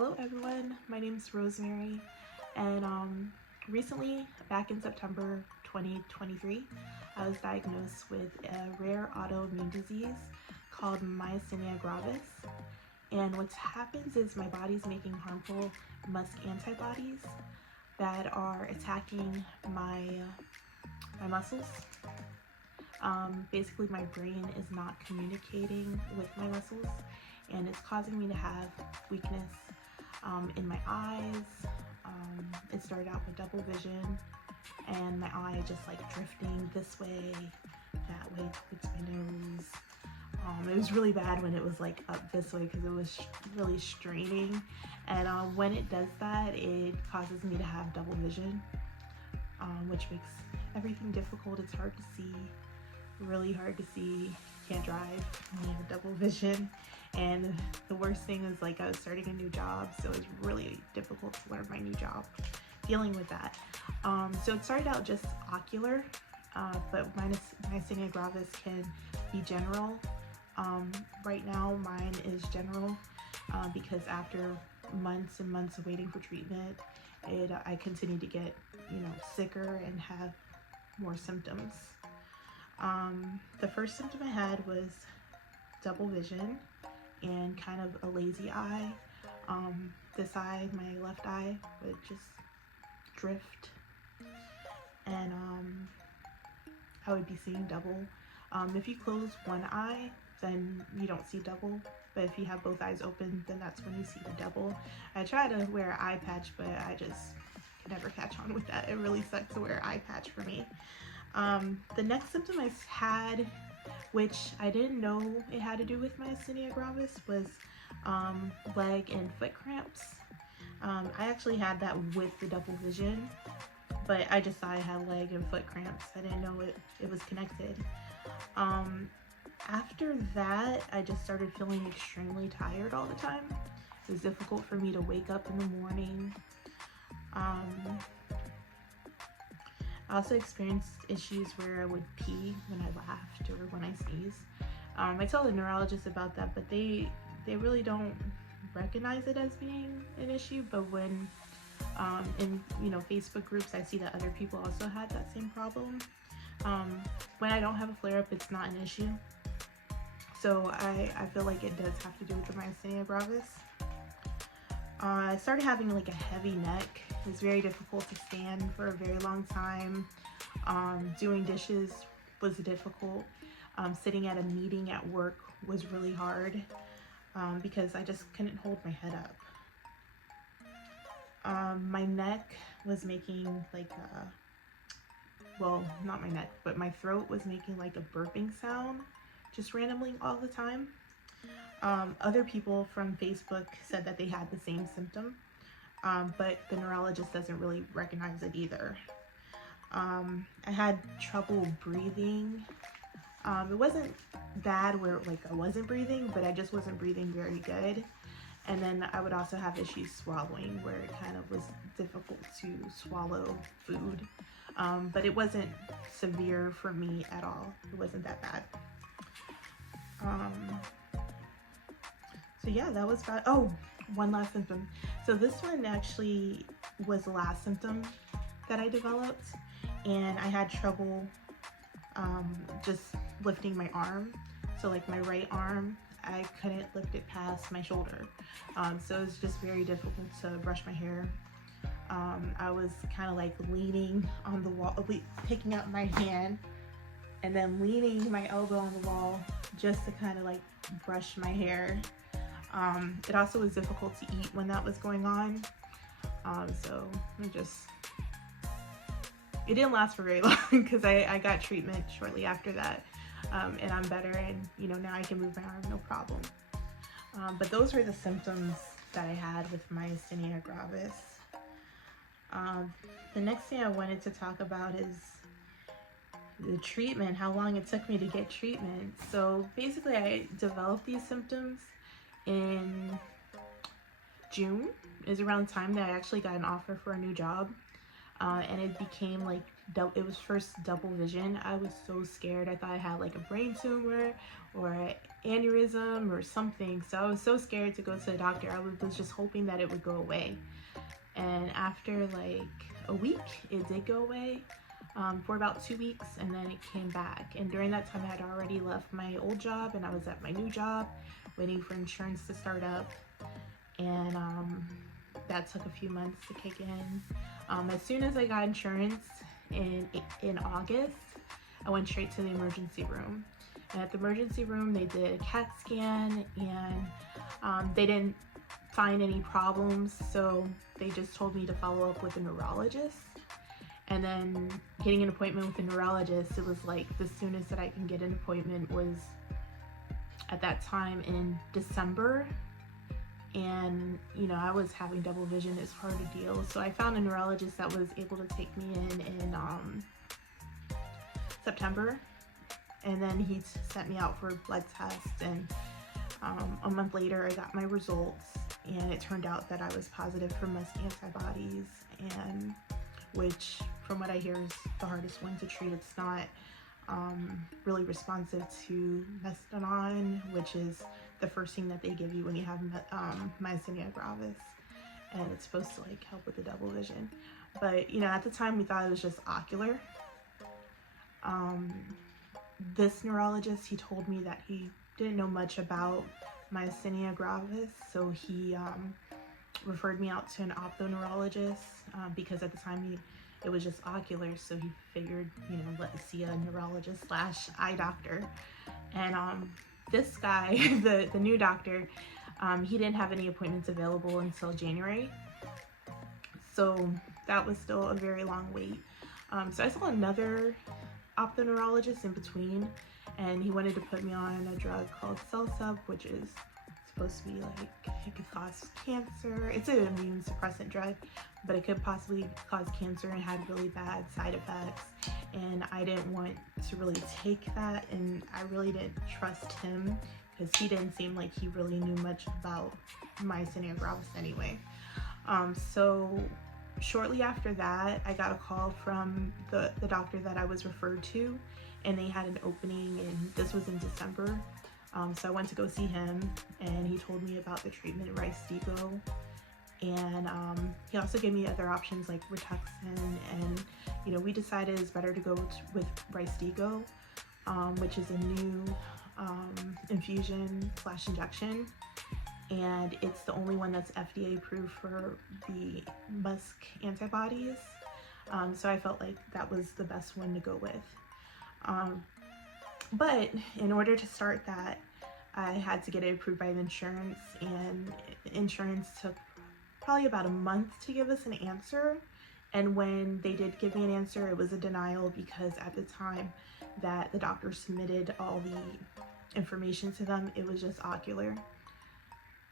Hello everyone, my name is Rosemary, and recently, back in September 2023, I was diagnosed with a rare autoimmune disease called Myasthenia gravis. And what happens is my body's making harmful MuSK antibodies that are attacking my muscles. Basically, my brain is not communicating with my muscles, and it's causing me to have weakness in my eyes. It started out with double vision, and my eye just like drifting this way, that way towards my nose. It was really bad when it was like up this way because it was really straining, and when it does that, it causes me to have double vision, which makes everything difficult. It's hard to see, really hard to see. Can't drive when you have double vision. And the worst thing is, like, I was starting a new job, so it was really difficult to learn my new job, dealing with that. So it started out just ocular, but myasthenia gravis can be general. Right now mine is general because after months and months of waiting for treatment, I continue to get, sicker and have more symptoms. The first symptom I had was double vision and kind of a lazy eye. This eye, my left eye, would just drift, and I would be seeing double. If you close one eye, then you don't see double, but if you have both eyes open, then that's when you see the double. I try to wear an eye patch, but I just can never catch on with that. It really sucks to wear an eye patch for me. The next symptom I had, which I didn't know it had to do with myasthenia gravis, was leg and foot cramps. I actually had that with the double vision, but I just thought I had leg and foot cramps. I didn't know it was connected. After that, I just started feeling extremely tired all the time. It was difficult for me to wake up in the morning. I also experienced issues where I would pee when I laughed or when I sneezed. I tell the neurologist about that, but they really don't recognize it as being an issue. But when in Facebook groups, I see that other people also had that same problem. When I don't have a flare-up, it's not an issue. So I feel like it does have to do with the myasthenia gravis. I started having like a heavy neck. It was very difficult to stand for a very long time. Doing dishes was difficult. Sitting at a meeting at work was really hard because I just couldn't hold my head up. My neck was making like well, not my neck, but my throat was making like a burping sound just randomly all the time. Other people from Facebook said that they had the same symptom, but the neurologist doesn't really recognize it either. I had trouble breathing. It wasn't bad where like I wasn't breathing, but I just wasn't breathing very good. And then I would also have issues swallowing, where it kind of was difficult to swallow food. But it wasn't severe for me at all. It wasn't that bad. So yeah, that was bad. Oh, one last symptom. So this one actually was the last symptom that I developed, and I had trouble just lifting my arm. So like my right arm, I couldn't lift it past my shoulder. So it was just very difficult to brush my hair. I was kind of like leaning on the wall, picking up my hand and then leaning my elbow on the wall just to kind of like brush my hair. It also was difficult to eat when that was going on. So it didn't last for very long because I got treatment shortly after that. And I'm better, and now I can move my arm no problem. But those were the symptoms that I had with myasthenia gravis. The next thing I wanted to talk about is the treatment, how long it took me to get treatment. So basically I developed these symptoms in June. Is around the time that I actually got an offer for a new job. And it became like, it was first double vision. I was so scared. I thought I had like a brain tumor or aneurysm or something. So I was so scared to go to the doctor. I was just hoping that it would go away. And after like a week, it did go away for about 2 weeks, and then it came back. And during that time, I had already left my old job and I was at my new job waiting for insurance to start up. And that took a few months to kick in. As soon as I got insurance in August, I went straight to the emergency room. And at the emergency room, they did a CAT scan, and they didn't find any problems, so they just told me to follow up with a neurologist. And then getting an appointment with a neurologist, it was like the soonest that I can get an appointment was at that time in December. And you know, I was having double vision. It's hard to deal, so I found a neurologist that was able to take me in September, and then he sent me out for a blood test. And a month later I got my results, and it turned out that I was positive for MuSK antibodies, and which from what I hear is the hardest one to treat. It's not really responsive to methadone, which is the first thing that they give you when you have myasthenia gravis, and it's supposed to like help with the double vision. But you know, at the time we thought it was just ocular. This neurologist, he told me that he didn't know much about myasthenia gravis, so he referred me out to an ophthalmologist because at the time it was just ocular, so he figured, you know, let's see a neurologist slash eye doctor. And this guy, the new doctor, he didn't have any appointments available until January, so that was still a very long wait. So I saw another ophthalmologist in between, and he wanted to put me on a drug called Celsub, which is supposed to be like, it could cause cancer. It's an immune suppressant drug, but it could possibly cause cancer and had really bad side effects. And I didn't want to really take that, and I really didn't trust him because he didn't seem like he really knew much about myasthenia gravis anyway. So shortly after that, I got a call from the doctor that I was referred to, and they had an opening, and this was in December. So I went to go see him, and he told me about the treatment Rystiggo, and he also gave me other options like Rituxan, and you know, we decided it's better to go with Rystiggo, which is a new infusion / injection, and it's the only one that's FDA approved for the MuSK antibodies. So I felt like that was the best one to go with. But in order to start that, I had to get it approved by the insurance, and insurance took probably about a month to give us an answer. And when they did give me an answer, it was a denial because at the time that the doctor submitted all the information to them, it was just ocular.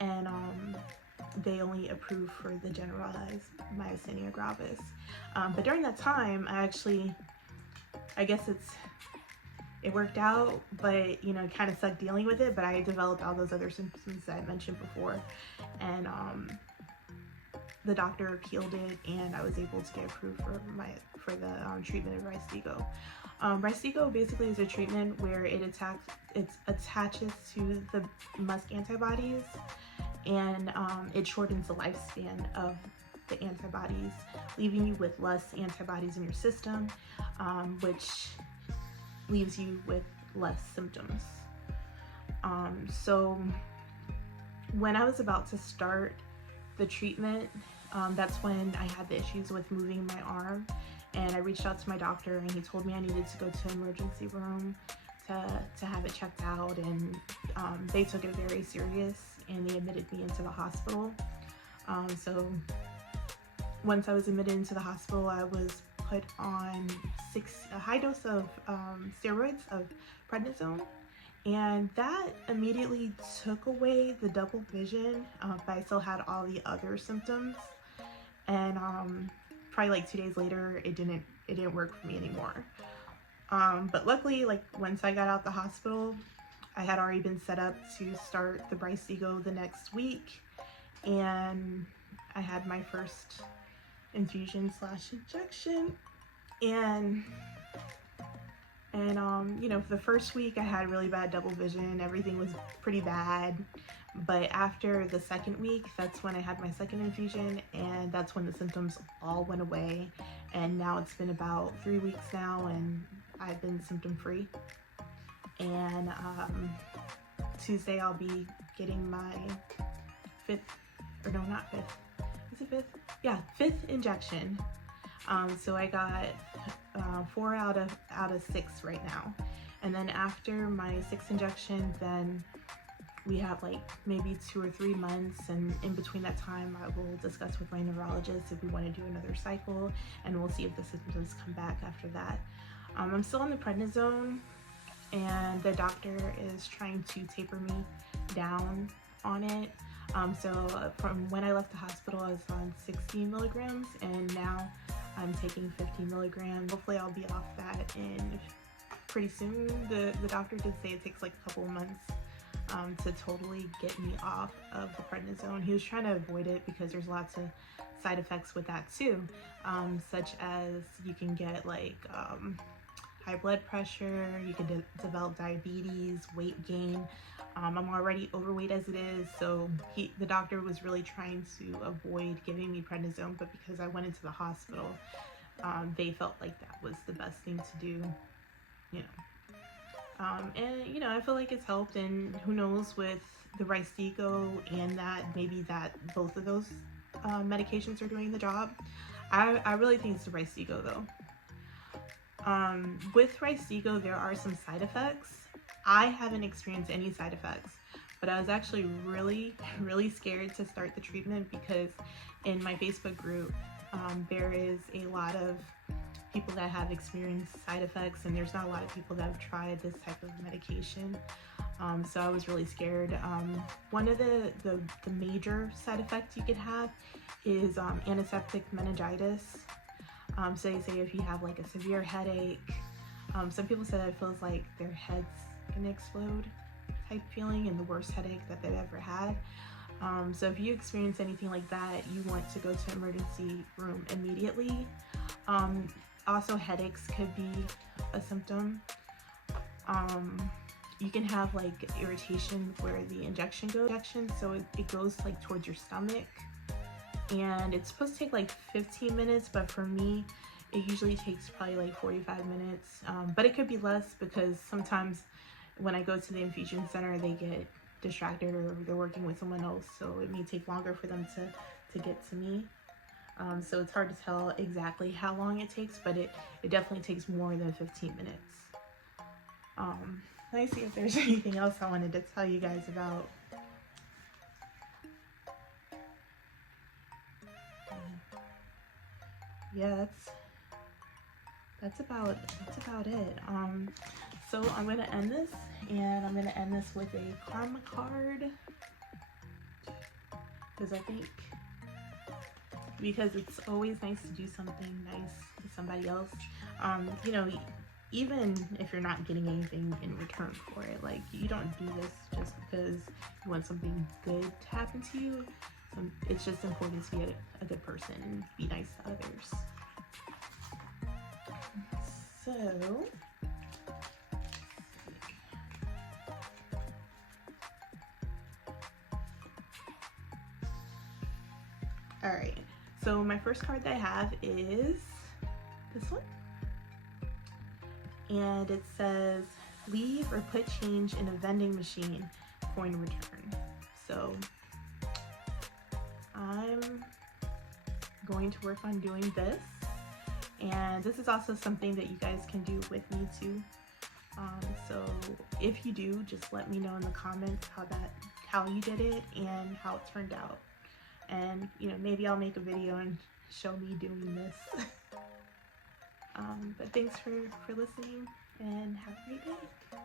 And they only approved for the generalized myasthenia gravis. But during that time, I guess it worked out, but you know, it kind of sucked dealing with it. But I developed all those other symptoms that I mentioned before, and the doctor appealed it, and I was able to get approved for the treatment of Rystiggo. Rystiggo basically is a treatment where it attaches to the MuSK antibodies, and it shortens the lifespan of the antibodies, leaving you with less antibodies in your system, which leaves you with less symptoms. So when I was about to start the treatment, that's when I had the issues with moving my arm, and I reached out to my doctor, and he told me I needed to go to an emergency room to have it checked out, and they took it very serious, and they admitted me into the hospital. So once I was admitted into the hospital, I was put on a high dose of steroids of prednisone, and that immediately took away the double vision, but I still had all the other symptoms. And probably like 2 days later, it didn't work for me anymore. But luckily, like once I got out the hospital, I had already been set up to start the Rystiggo the next week, and I had my first infusion / injection, and And you know, for the first week I had really bad double vision, everything was pretty bad. But after the second week, that's when I had my second infusion, and that's when the symptoms all went away. And now it's been about 3 weeks now, and I've been symptom free. And Tuesday I'll be getting my fifth, or no, not fifth. Is it fifth? Yeah, fifth injection. So I got 4 out of 6 right now. And then after my 6th injection, then we have like maybe 2 or 3 months, and in between that time I will discuss with my neurologist if we want to do another cycle, and we'll see if the symptoms come back after that. I'm still on the prednisone, and the doctor is trying to taper me down on it. So from when I left the hospital I was on 16 milligrams, and now I'm taking 15 milligrams. Hopefully I'll be off that in pretty soon. The doctor did say it takes like a couple of months to totally get me off of the prednisone. He was trying to avoid it because there's lots of side effects with that too, such as you can get like high blood pressure, you can develop diabetes, weight gain. I'm already overweight as it is, so the doctor was really trying to avoid giving me prednisone, but because I went into the hospital, they felt like that was the best thing to do, you know. And you know, I feel like it's helped, and who knows with the Rystiggo and that maybe that both of those medications are doing the job. I really think it's the Rystiggo though. With Rystiggo there are some side effects. I haven't experienced any side effects, but I was actually really scared to start the treatment because in my Facebook group there is a lot of people that have experienced side effects, and there's not a lot of people that have tried this type of medication. So I was really scared. One of the major side effects you could have is antiseptic meningitis. So they say if you have like a severe headache, some people say that it feels like their head's gonna explode type feeling, and the worst headache that they've ever had. So if you experience anything like that, you want to go to emergency room immediately. Also, headaches could be a symptom. You can have like irritation where the injection goes, so it goes like towards your stomach, and it's supposed to take like 15 minutes, but for me it usually takes probably like 45 minutes. But it could be less because sometimes when I go to the infusion center they get distracted or they're working with someone else, so it may take longer for them to get to me. So it's hard to tell exactly how long it takes, but it definitely takes more than 15 minutes. Let me see if there's anything else I wanted to tell you guys about. Yeah, that's about it. So I'm gonna end this, and I'm gonna end this with a karma card, because it's always nice to do something nice to somebody else. You know, even if you're not getting anything in return for it, like you don't do this just because you want something good to happen to you. It's just important to be a good person and be nice to others. So all right, so my first card that I have is this one, and it says leave or put change in a vending machine, coin return. So I'm going to work on doing this, and this is also something that you guys can do with me too. So if you do, just let me know in the comments how you did it and how it turned out, and you know, maybe I'll make a video and show me doing this. But thanks for listening, and have a great day.